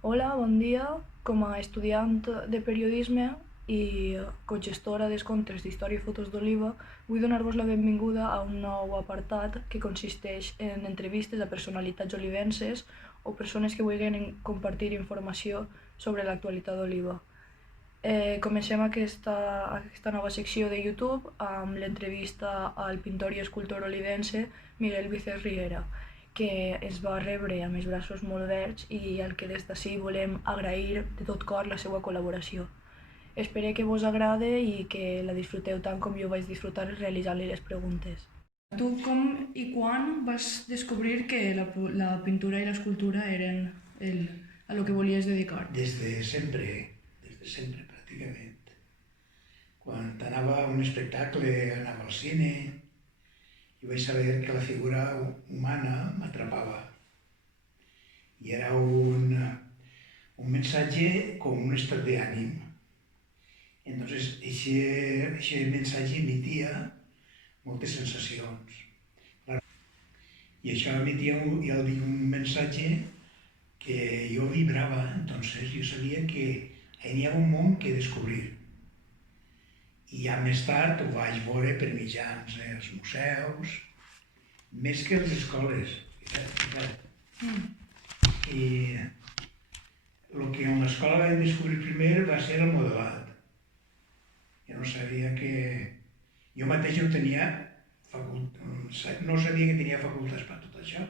Hola, bon dia. Com a estudiant de periodisme i cogestora dels contes d'Història i Fotos d'Oliva, vull donar-vos la benvinguda a un nou apartat que consisteix en entrevistes a personalitats olivenses o persones que vulguin compartir informació sobre l'actualitat d'Oliva. Comencem aquesta nova secció de YouTube amb l'entrevista al pintor i escultor olivense Miguel Vicés Riera, que ens va rebre amb els braços molt oberts i al que des d'ací volem agrair de tot cor la seva col·laboració. Espero que vos agrade i que la disfruteu tant com jo vaig disfrutar realitzant-li les preguntes. Tu com i quan vas descobrir que la pintura i l'escultura eren a lo que volies dedicar? Des de sempre pràcticament. Quan anava a un espectacle, anava al cine, i vaig saber que la figura humana m'atrapava. I era un mensatge com un estat d'ànim. Entonces, aquest mensatge emitia moltes sensacions. I això emetia un mensatge que jo vibrava, entonces jo sabia que hi havia un món que descobrir. I ja més tard ho vaig veure per mitjans dels museus, més que les escoles. I el que en l'escola vaig descobrir primer va ser el modelat. Jo no sabia que... Jo mateix no tenia no sabia que tenia facultats per tot això.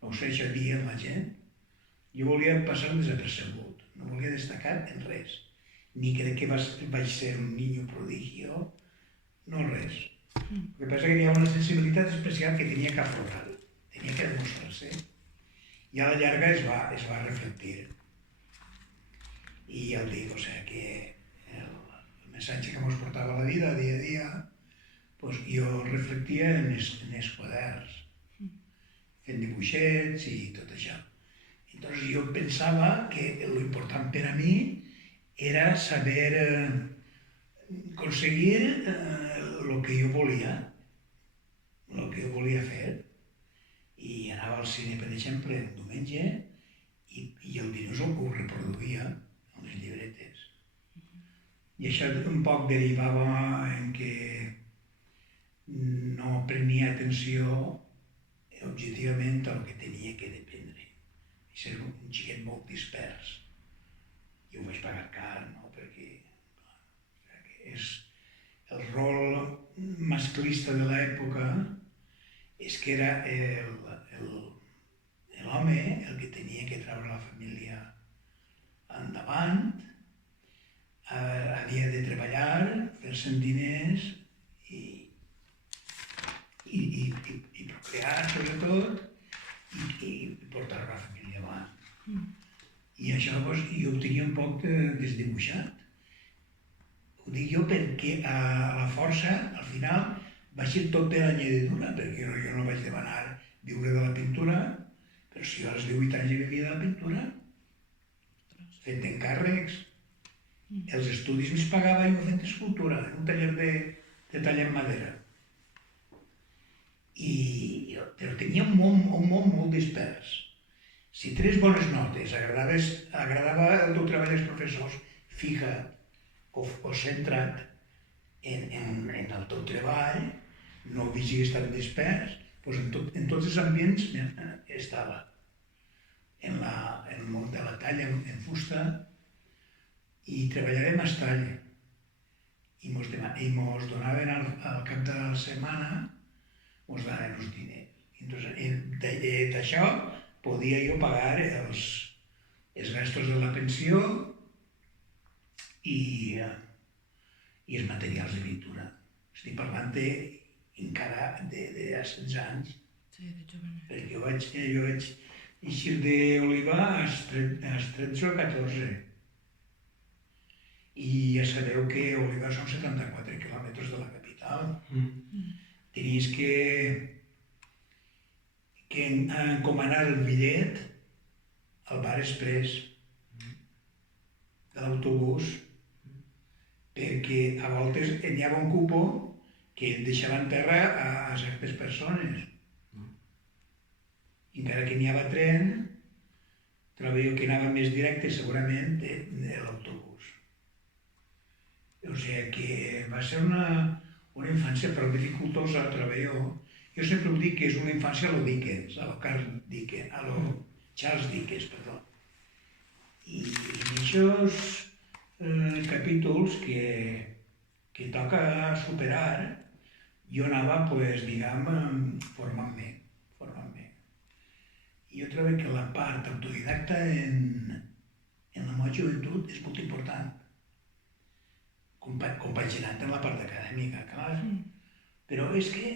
No ho sé, això dient la gent. Jo volia passar desapercebut, no volia destacar en res. Ni crec que vaig ser un niño prodigio, no res. El que passa que hi ha una sensibilitat especial que tenia que aflorar, tenia que demostrar-se. I a la llarga es va reflectir. I ja el dic, o sigui que el missatge que ens portava la vida dia a dia, doncs jo reflectia en els quaderns, fent dibuixets i tot això. Entonces jo pensava que l'important per a mi era saber conseguir el que jo volia, fer. I anava al cine, per exemple, un diumenge i el dilluns ho reproduïa en les llibretes. I això un poc derivava en que no prenia atenció objectivament al que tenia que dependre. I ser un xiquet molt dispers. I ho vaig pagar car, no? Perquè és el rol masclista de l'època és que era l'home el que tenia que treure la família endavant, havia de treballar, fer-se'n diners i procrear, sobretot, i portar la família avant. I això jo ho tenia un poc desdibuixat. Ho dic jo perquè a la força, al final, va ser tot per añadidura, perquè jo no vaig demanar viure de la pintura, però si jo als 18 anys vivia de la pintura, fent encàrrecs, els estudis els pagava jo fent escultura, en un taller de tallar madera. Però tenia un món molt dispers. Si tres bones notes agradava el teu treball dels professors, fija o centrat en el teu treball, no vigis tan dispers, doncs en tots els ambients estava. En el món de la talla en fusta, i treballàvem a estall. I mos donaven al cap de la setmana, mos donaven els diners. D'això podia jo pagar els gastos de la pensió i els materials de pintura. Estic parlant encara de 16 anys. Sí, de jovent. Perquè jo vaig eixir d'Oliva als 13 o 14. I ja sabeu que Oliva són 74 quilòmetres de la capital. Tenies que encomanar el bitllet al bar express de l'autobús, perquè a voltes hi havia un cupo que et deixaven terra a certes persones. I encara que n'hi havia tren, trobo jo que anava més directe segurament de l'autobús. O sigui que va ser una infància prou dificultosa, trobo jo. Jo sempre ho dic que és una infància a lo Dickens, a lo Charles Dickens, perdó. I en aquests capítols que toca superar, jo anava, pues, diguem, formant-me. I jo trobo que la part autodidacta en la meva joventut és molt important, compaginant amb la part acadèmica, clar. Però és que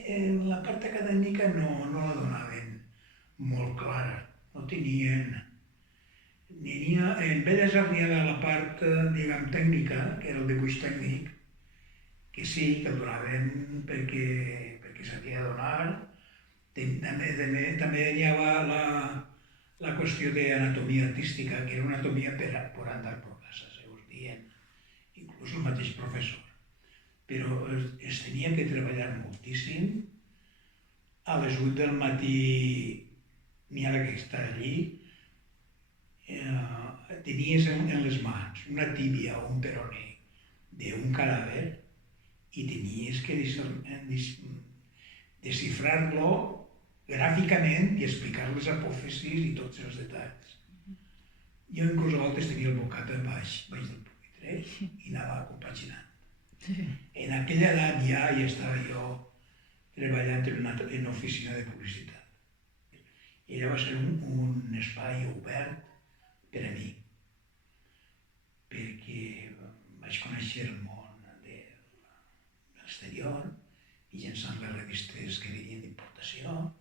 la part acadèmica no la donaven molt clara, no tenien... En vez de la part, diguem, tècnica, que era el dibuix tècnic, que sí, que el donaven perquè s'havia de donar. També hi havia la qüestió d'anatomia artística, que era una anatomia per andar per casa, segons dient, inclús el mateix professor. Però es tenia que treballar moltíssim. A les 8 del matí n'hi havia que estar allí. Tenies en les mans una tíbia o un peroné d'un cadàver i tenies que desxifrar-lo gràficament i explicar les apòfisis i tots els detalls. Jo inclús a voltes tenia el bocat baix del pupitre i anava compaginant. En aquella edat ja estava jo treballant en una oficina de publicitat. I allà va ser un espai obert per a mi, perquè vaig conèixer el món de l'exterior mitjançant les revistes que venien d'importació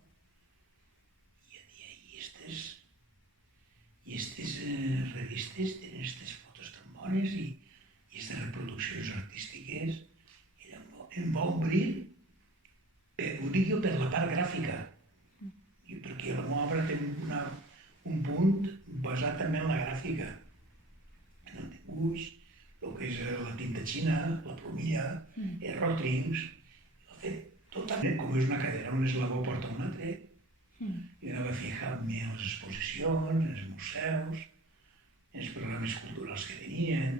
i aquestes revistes tenen aquestes fotos tan bones i aquestes reproduccions artístiques em va obrir, ho dic jo per la part gràfica, perquè la meva obra té un punt basat també en la gràfica, en el dibuix, el que és la tinta xina, la plomilla, els ròtrings, tot com és una cadena, un eslabó porta un altre. Jo anava fijant-me en les exposicions, en els museus, en els programes culturals que venien,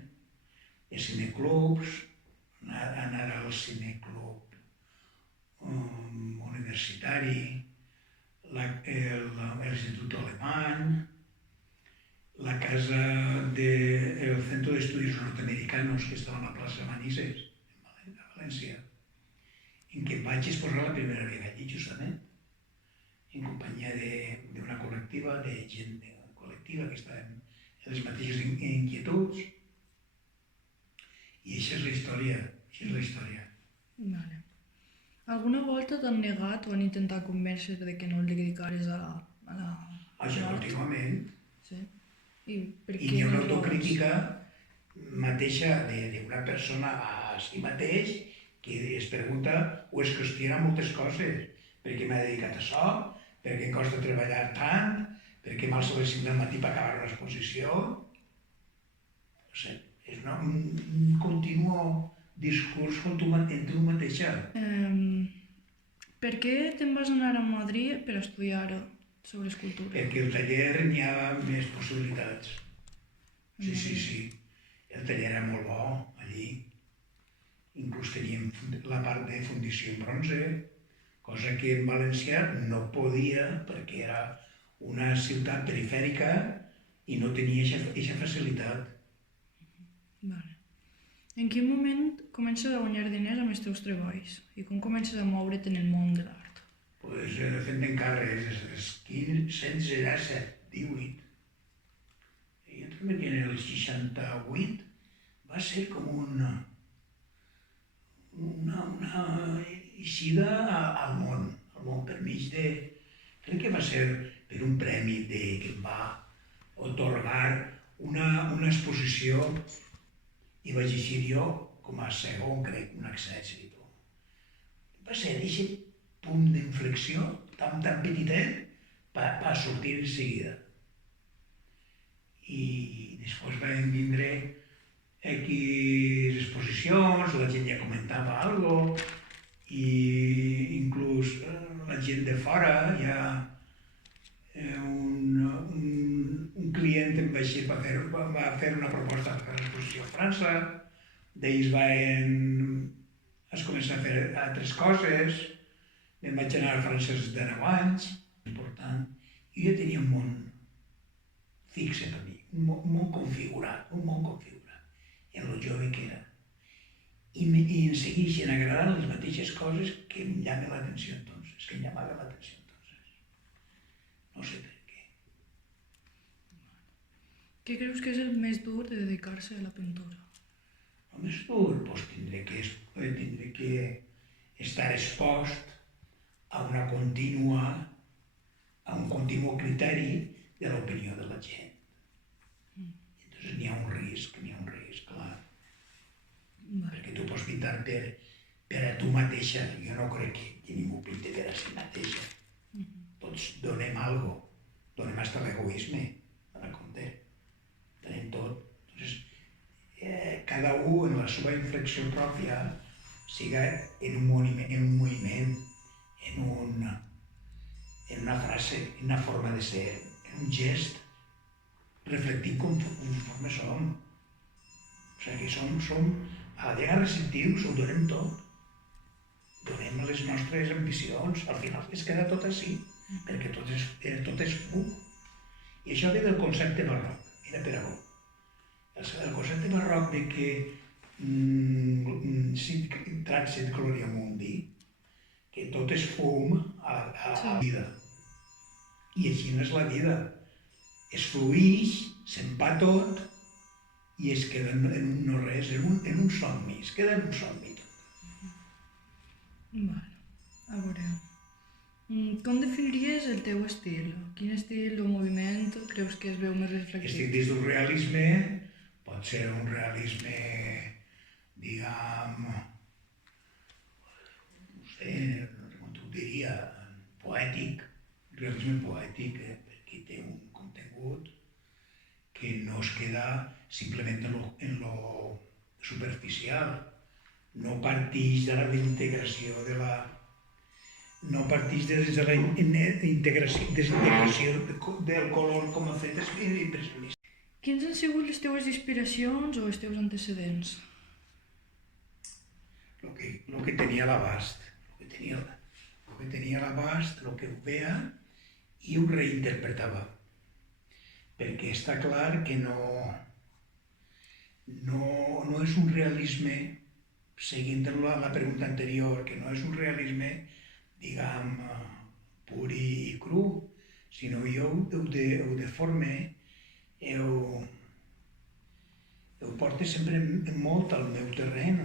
els cineclubs, anar al cineclub universitari, l'Institut Alemany, la casa del Centro de Estudios Norteamericanos, que estava a la plaça Manises, a València, en què vaig exposar la primera vegada allí, justament, en companyia d'una col·lectiva, de gent col·lectiva que estàvem en les mateixes inquietuds. I això és la història, Vale. Alguna volta t'han negat o han intentat convèncer de que no el dedicares a la... Això contínuament. Sí. I hi ha una autocrítica mateixa d'una persona a si mateix que es pregunta o es qüestiona moltes coses. Per què m'he dedicat a això? Per què em costa treballar tant? Per què m'alço a les 5 del matí per acabar una exposició? No sé, és un continu discurs entre tu mateixa. Per què te'n vas anar a Madrid per estudiar sobre escultura? Perquè al taller n'hi ha més possibilitats. Sí. El taller era molt bo, allí. Inclús teníem la part de fundició en bronze, cosa que en València no podia perquè era una ciutat perifèrica i no tenia aquesta facilitat. Vale. En quin moment comences a guanyar diners amb els teus treballs i com comences a moure't en el món de l'art? Pues fent encàrrecs, els 16, 17, 18. I jo trobo que en el 68 va ser com una eixida al món per mig de... Crec que va ser per un premi que em va atorgar una exposició i vaig eixir jo com a segon, crec, un accèssit. Va ser aquest punt d'inflexió tan petitet per sortir en seguida. I després van vindre aquí exposicions, la gent ja comentava alguna cosa, i inclús la gent de fora, hi ha un client va fer una proposta per fer l'exposició a França, d'ells es començar a fer altres coses, em vaig anar al francès de 9 anys, important, i jo tenia un món fixe per mi, un món configurat, en lo jove que era. I em segueixen agradant les mateixes coses que em llamen l'atenció entonces, que em llamaven l'atenció entonces. No sé per què. Què creus que és el més dur de dedicar-se a la pintura? El més dur, doncs tindré que estar expost a un continu criteri de l'opinió de la gent. Entonces n'hi ha un risc, clar. Perquè tu pots pintar per a tu mateixa. Jo no crec que ningú pinte per a si mateixa. Tots donem algo, donem hasta l'egoisme, a compte. Tenim tot. Entonces, cada un en la seva inflexió pròpia siga en un moviment, en una frase, en una forma de ser, en un gest, reflectint conforme som. O sigui que som a la vegada receptius, ho donem tot. Donem les nostres ambicions, al final es queda tot així, perquè tot és fu. I això ve del concepte barroc, era per a bo. El concepte barroc de que transit gloria mundi, que tot és fum a la vida. I així no és la vida. Es fluix, se'n va tot, i es queda en un no res, en un somni, es queda en un somni tot. Bueno, a veure, com definiries el teu estil? Quin estil o moviment creus que es veu més reflectit? Estic dins d'un realisme, pot ser un realisme, diguem, no sé, com t'ho diria, poètic, realisme poètic, perquè té un contingut que no es queda simplement en lo superficial. No partix de la integració de la... No partix de la desintegració del color com a fet impressionista. Quins han sigut les teues inspiracions o els teus antecedents? Lo que tenia a l'abast. Lo que tenia a l'abast, lo que ho veia i ho reinterpretava. Perquè està clar que no és un realisme, seguint la pregunta anterior, que no és un realisme, diguem, pur i cru, sinó jo ho deforme, ho porto sempre molt al meu terreny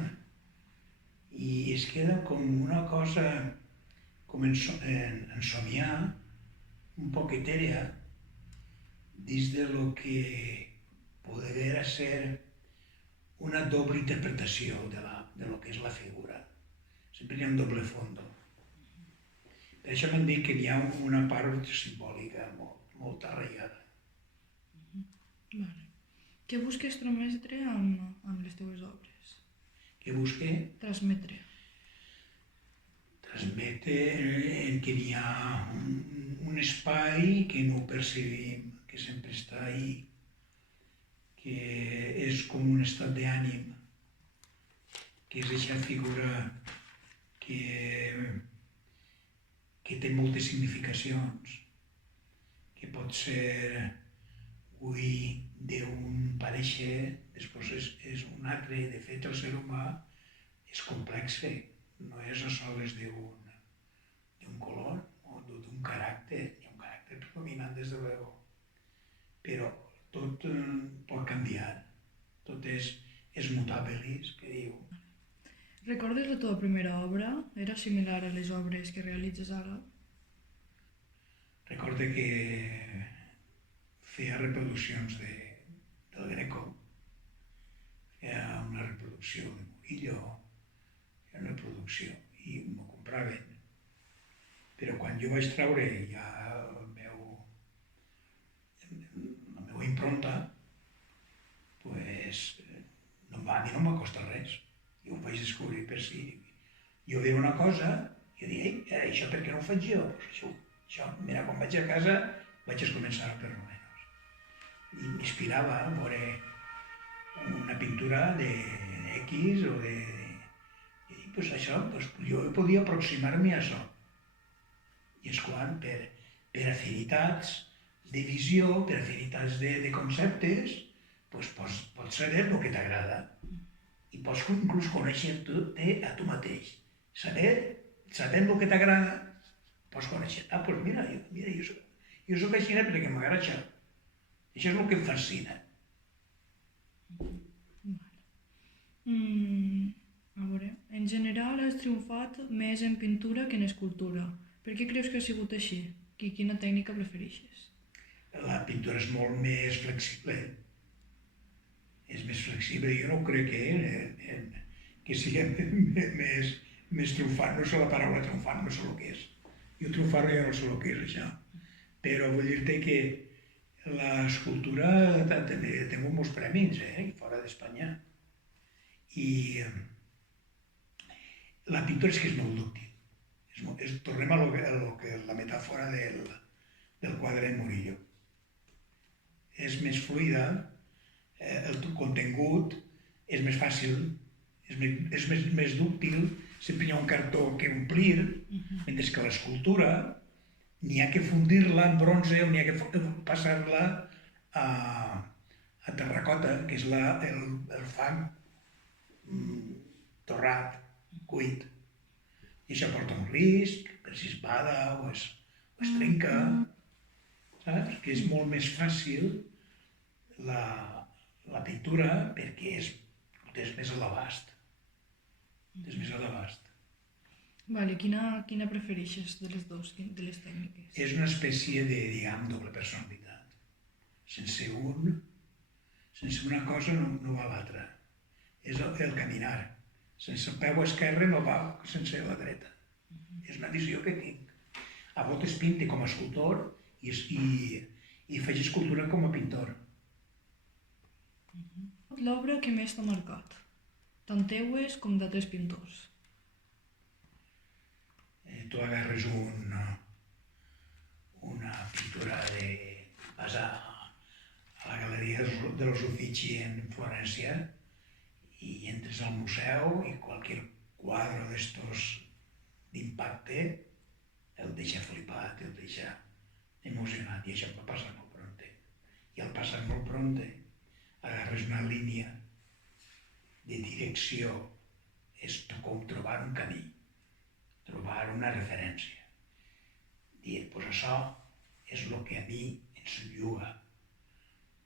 i es queda com una cosa, com en somiar, un poc etèrea, dins de lo que podria ser una doble interpretació de lo que és la figura. Sempre hi ha un doble fondo. Per això m'han dit que hi ha una part simbòlica molt arraigada. Vale. Què busques transmetre amb les teves obres? Què busque? Transmetre. Transmetre que hi ha un espai que no ho percebim, que sempre està ahí, que és com un estat d'ànim, que és aquesta figura que té moltes significacions, que pot ser avui d'un pareixer, després és un altre. De fet, el ser humà és complex, no és a soles d'un color o d'un caràcter, hi ha un caràcter predominant des de l'ego, però tot pot canviar, tot és mutabilis, que diu. Recordes la teva primera obra? Era similar a les obres que realitzes ara? Recorde que feia reproduccions del Greco, feia una reproducció de Murillo, feia una reproducció i m'ho compraven. Però quan jo vaig treure ja la meva impronta, pues, a mi no m'ha costat res. Jo ho vaig descobrir per si. Jo veia una cosa, jo dic, això per què no ho faig jo? Pues això, mira, quan vaig a casa vaig començar per lo menos. i m'inspirava a veure una pintura de X o de... I pues això, pues, jo podia aproximar-me a això. I és quan, per afinitats de visió, per afinitats de conceptes, pues, pots saber el que t'agrada i pots inclús conèixer-te a tu mateix. Sabent el que t'agrada, pots conèixer. Ah, doncs mira, jo soc així perquè m'agrada això. Això és el que em fascina. A veure, en general has triomfat més en pintura que en escultura. Per què creus que ha sigut així? Quina tècnica prefereixes? La pintura és molt més flexible. És més flexible. Jo no crec que sigui més triomfant. No sé la paraula triomfant, no sé el que és. Jo triomfar jo no sé el que és això. Però vull dir-te que l'escultura ha tingut molts premis, fora d'Espanya. I la pintura és que és molt dúctil. Tornem a la metàfora del quadre de Murillo. És més fluida, el contingut és més fàcil, és més dúctil, sempre hi ha un cartó que omplir, mentre que l'escultura n'hi ha que fundir-la en bronze o n'hi ha que passar-la a terracota, que és el fang torrat, cuit. I això porta un risc, per si es bada o es trenca, saps? Que és molt més fàcil la pintura perquè és més a l'abast. És més a l'abast. Vale, quina prefereixes de les dues, de les tècniques? És una espècie de, diguem, doble personalitat. Sense una cosa no va l'altra. És el caminar. Sense el peu esquerre no va sense la dreta. És una visió que tinc. A voltes pinte com a escultor i faig escultura com a pintor. L'obra que més t'ha marcat, tant teues com d'altres pintors? Tu agarres una pintura vas a la Galeria de los Uffizi en Florència i entres al museu i qualsevol quadre d'estos d'impacte el deixa flipat, el deixa emocionat, i això em va passar molt prompte. I al passar molt prompte agarres una línia de direcció, és com trobar un camí, trobar una referència. Dir, pues això és el que a mi ens juga.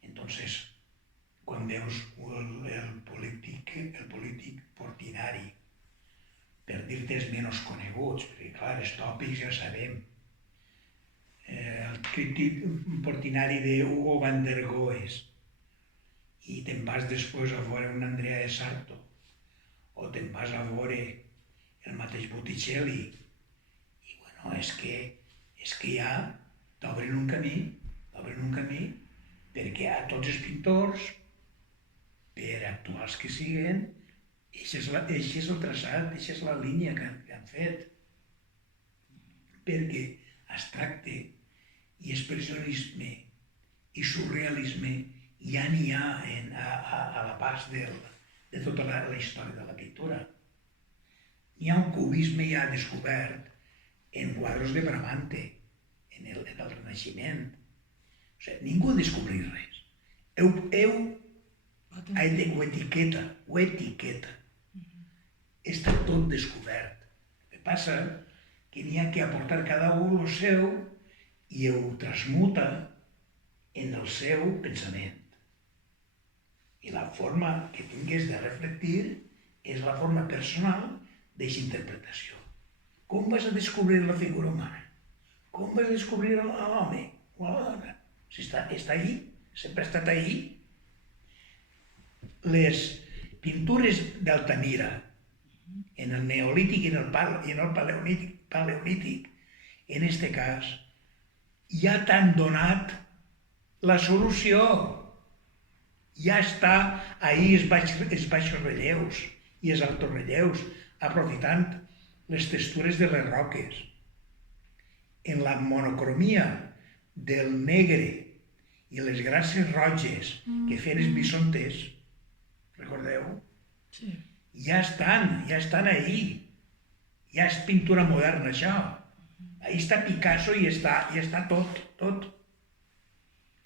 Entonces, quan veus el polític Portinari, per dir-te els menys coneguts, perquè clar, els tòpics ja sabem, el crític Portinari d'Hugo van der Goes, i te'n vas després a veure un Andrea de Sarto, o te'n vas a veure el mateix Botticelli, i bueno, és que ja t'obren un camí, perquè a tots els pintors, per actuals que siguen, això és el traçat, això és la línia que han fet. Perquè abstracte i expressionisme i surrealisme ja n'hi ha a l'abast de tota la història de la pintura. N'hi ha un cubisme ja descobert en quadros de Bramante, en el Renaixement. O sigui, ningú ha descobrit res. Ho etiqueta. Està tot descobert. El que passa que n'hi ha que aportar cada un el seu i ho transmuta en el seu pensament. I la forma que tingués de reflectir és la forma personal d'aquesta interpretació. Com vas a descobrir la figura humana? Com vas a descobrir l'home o la dona? Si està allí, sempre ha estat allí. Les pintures d'Altamira, en el neolític i en el paleolític, en aquest cas, ja t'han donat la solució. Ja està ahí els baixos relleus i els altos relleus, aprofitant les textures de les roques. En la monocromia del negre i les grasses roges que feien els bisontes, recordeu? Sí. Ja estan ahí. Ja és pintura moderna, això. Ahí està Picasso i està tot.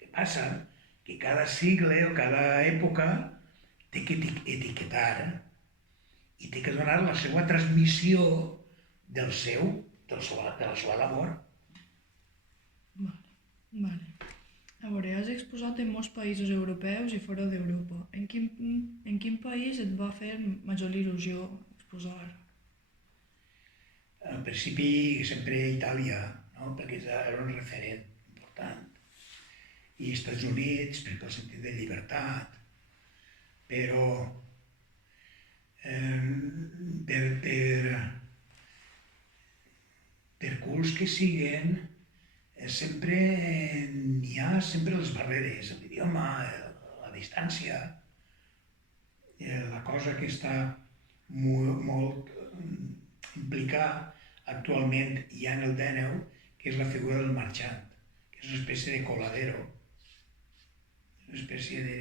Què passa? Que cada sigle o cada època té que etiquetar i té que donar la seva transmissió de la seva labor. Vale. A veure, has exposat en molts països europeus i fora d'Europa. En quin país et va fer major il·lusió exposar? Al principi sempre a Itàlia, no? Perquè era un referent important. I als Estats Units, per el sentit de llibertat. Però per culs que siguen, sempre n'hi ha sempre les barreres, l'idioma, la distància, la cosa que està molt implicada actualment ja en el Dèneu, que és la figura del marxant, que és una espècie de coladero, una espècie de,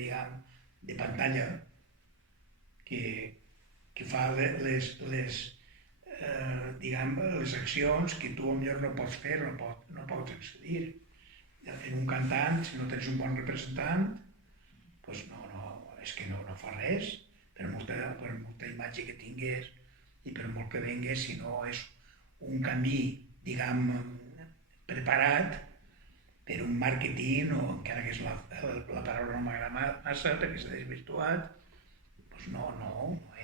de pantalla que fa les accions que tu millor no pots fer, no pots accedir. En un cantant, si no tens un bon representant, doncs és que no fa res, per molta imatge que tingués i per molt que vengués, si no és un camí, preparat per un màrqueting, o encara que la paraula no m'agrada massa, perquè s'ha desvirtuat, doncs no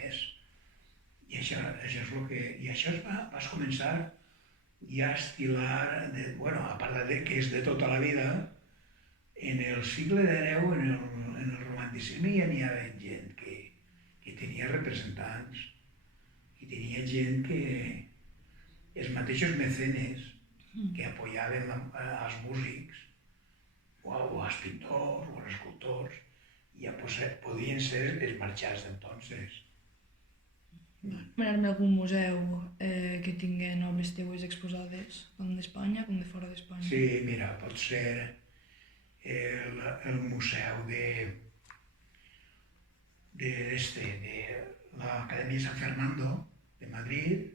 és. I això és el que... I això vas començar ja a estilar, a part de que és de tota la vida, en el segle XIX, en el romanticisme ja n'hi havia gent que tenia representants, i tenia gent que... els mateixos mecenes que apoyaven als músics, o als pintors, o als escultors, ja podien ser els marxants d'entonces. Anar-me a algun museu que tinguen obres teues exposades, tant d'Espanya com de fora d'Espanya? Sí, mira, pot ser el museu de l'Acadèmia San Fernando de Madrid,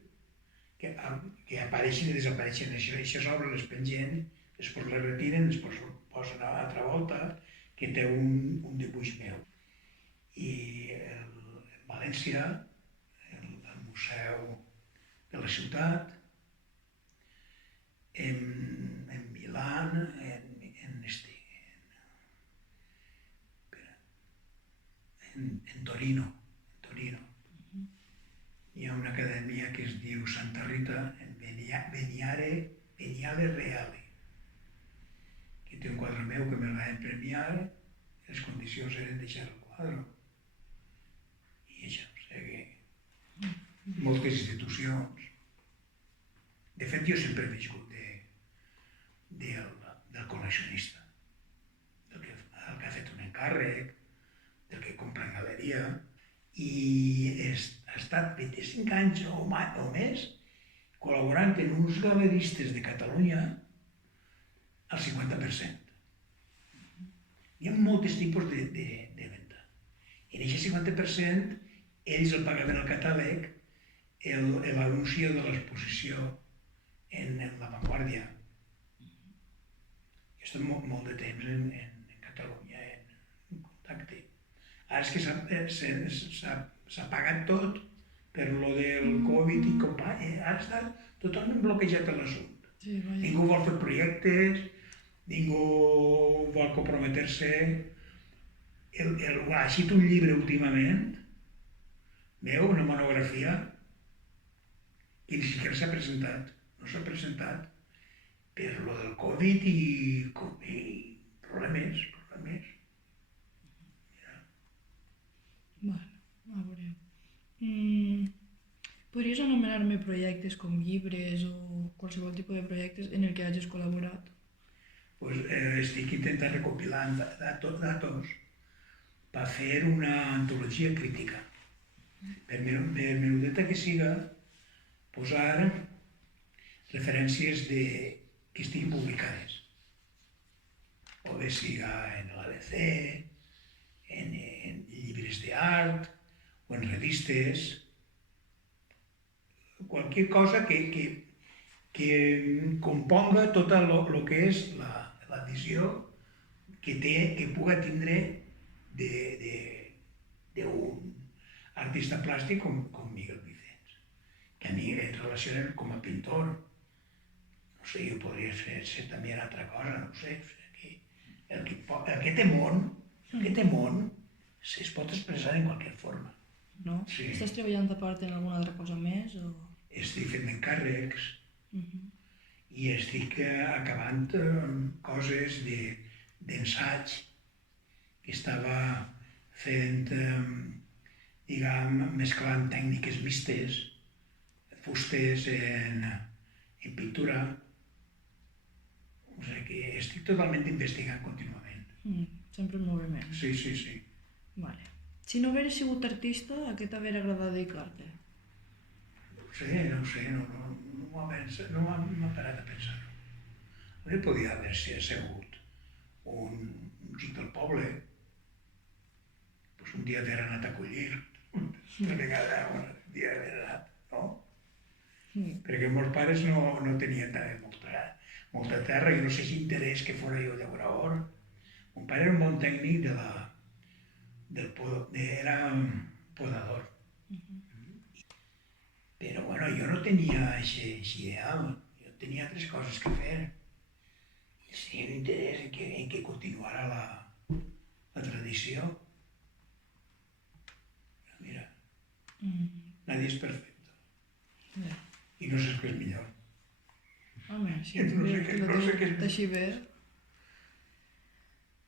que apareixen i desapareixen. Aquestes obres les pengen, després les retiren, després les posen a l'altra volta, que té un dibuix meu. I en València, el Museu de la Ciutat, en Milà, en Torino. Hi ha una acadèmia que es diu Santa Rita, en Vignale Reale, que té un quadre meu que me l'han premiar, les condicions eren deixar el quadre. I això, o sigui, moltes institucions. De fet, jo sempre he viscut del col·leccionista, del que ha fet un encàrrec, del que compra en galeria, i he estat 25 anys o més col·laborant en uns galeristes de Catalunya al 50%. Hi ha molts tipus de venda. En aquest 50% ells el pagaven al catàleg, l'anunci de l'exposició en La Vanguardia. Jo he estat molt de temps en Catalunya en contacte. Ara és que s'ha pagat tot per lo del Covid i company. Ara està totalment bloquejat l'assumpte. Sí, ningú vol fer projectes, ningú vol comprometre-se. Ha escrit un llibre últimament, meu, una monografia, que ni siquiera s'ha presentat. No s'ha presentat per lo del Covid i problemes. A veure... Podries anomenar-me projectes com llibres o qualsevol tipus de projectes en el que hagis col·laborat? Estic intentant recopilar datos per fer una antologia crítica. Per menudeta que siga, posar referències que estiguin publicades. o bé siga en l'ABC, en llibres d'art o en revistes, qualsevol cosa que componga tot el que és la visió que puga tindre d'un artista plàstic com Miguel Vicens, que a mi em relacionen com a pintor. No sé, jo podria ser també una altra cosa, no ho sé. Aquest món es pot expressar en qualsevol forma. No? Sí. Estàs treballant a part en alguna altra cosa més? O... Estic fent encàrrecs i estic acabant coses d'ensaig que estava fent, diguem, mesclant tècniques mistes, fustes en pintura. O sigui que estic totalment investigant contínuament. Sempre en moviment. Sí, sí, sí. Vale. Si no hubieras sigut artista, a què t'hauria agradat dedicar-te? No ho sé, no m'ha parat a pensar-ho. Podia haver sigut un xic del poble, un dia haver anat a collir, una vegada un dia haver anat, no? Perquè els meus pares no tenien molta terra i no sé si interès que fora jo llaurador. Mon pare era un bon tècnic era podador. Però bueno, jo no tenia aquest ideal, jo tenia altres coses que fer. I tenia un interès en que continuara la tradició. Mira, nadie es perfecto. I no sé què és millor. Home, sí, No sé què és millor. Així bé.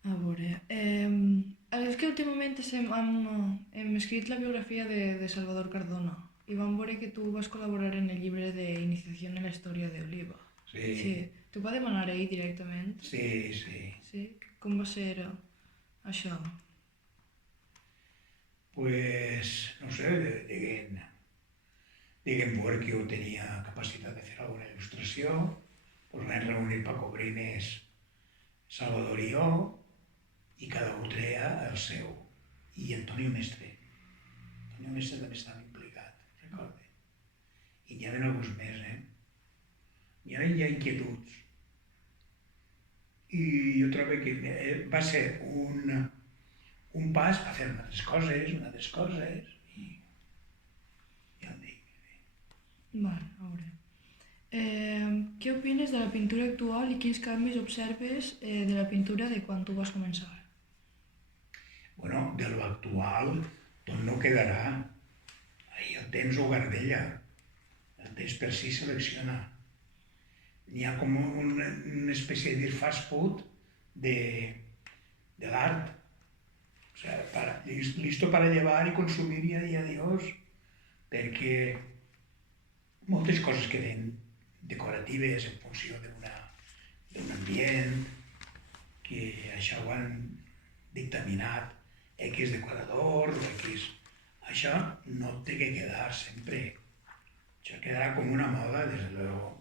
A veure, és que últimament hem escrit la biografia de Salvador Cardona i vam veure que tu vas col·laborar en el llibre d'Iniciació en la història d'Oliva. Sí. T'ho va demanar ell directament? Sí. Sí? Com va ser això? Pues, no sé, diguem veure que jo tenia capacitat de fer alguna il·lustració, pues vam reunir Paco Brines, Salvador i jo, i cada un treia el seu. I Antonio Mestre. Antonio Mestre també estava implicat, recorde. I n'hi havia alguns més, Hi ha inquietuds. I jo trobo que va ser un pas a fer altres coses, i ja em dic. Vale, a veure. Què opines de la pintura actual i quins canvis observes de la pintura de quan tu vas començar? Bueno, de lo actual tot no quedarà. Ahí el temps ho garbella. El temps per si selecciona. N'hi ha com una espècie de fast food de l'art. O sea, listo para llevar y consumir y adiós. Perquè moltes coses queden decoratives en funció d'un ambient, que això ho han dictaminat X decorador o X. Això no té que quedar sempre. Això quedarà com una moda, des de luego.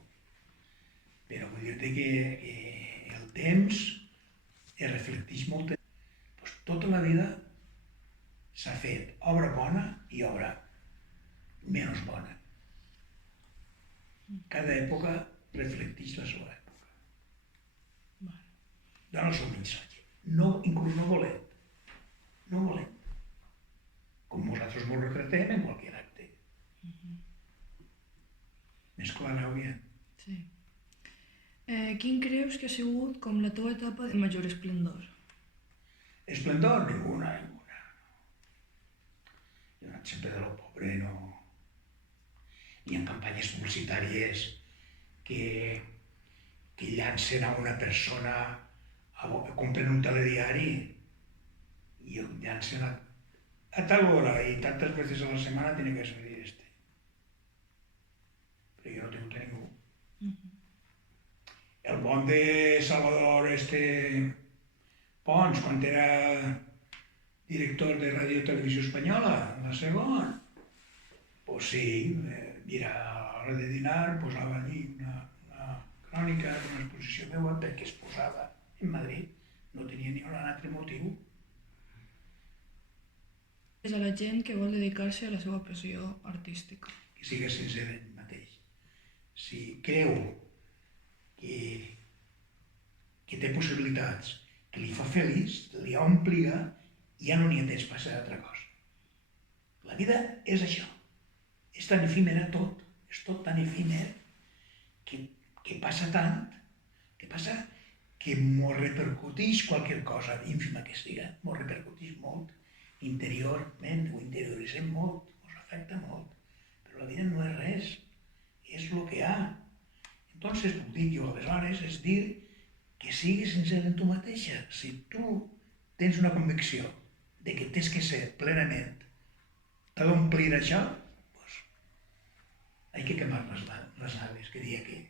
Però vull dir-te que el temps es reflecteix molt. Pues tota la vida s'ha fet obra bona i obra menys bona. Cada època reflecteix la seva època. Dona el seu missatge. Inclús no volem. Com nosaltres ens retratem en qualsevol acte. Més clar, avui. Sí. Quin creus que ha sigut com la teva etapa de major esplendor? Esplendor? Ninguna. Jo he anat sempre de lo pobre, no. Hi ha campanyes publicitàries que llancen a una persona, compren un telediari i el llancen a tal hora i tantes veces a la setmana tiene que salir este. Però jo no tinc ningú. El bon de Salvador Pons, quan era director de Ràdio i Televisió Espanyola, la segona, pues sí, mira, a l'hora de dinar posava allí una crònica d'una exposició meva perquè es posava en Madrid no tenia ni un altre motiu. És a la gent que vol dedicar-se a la seva passió artística. Que sigui sincer en ell mateix. Si creu que té possibilitats, que li fa feliç, li omplia, ja no n'hi ha temps per ser altra cosa. La vida és això. És tan efímera tot. És tot tan efímer que passa tant, que passa que m'ho repercuteix qualque cosa, ínfima que siga, m'ho repercuteix molt, interiorment, ho interioritzem molt, us afecta molt. Però la vida no és res, és el que hi ha. Entonces, puc dir jo, aleshores, és dir que siguis sincer en tu mateixa. Si tu tens una convicció de que tens que ser plenament, t'ha d'omplir això, pues, hay que quemar las naves, que diria que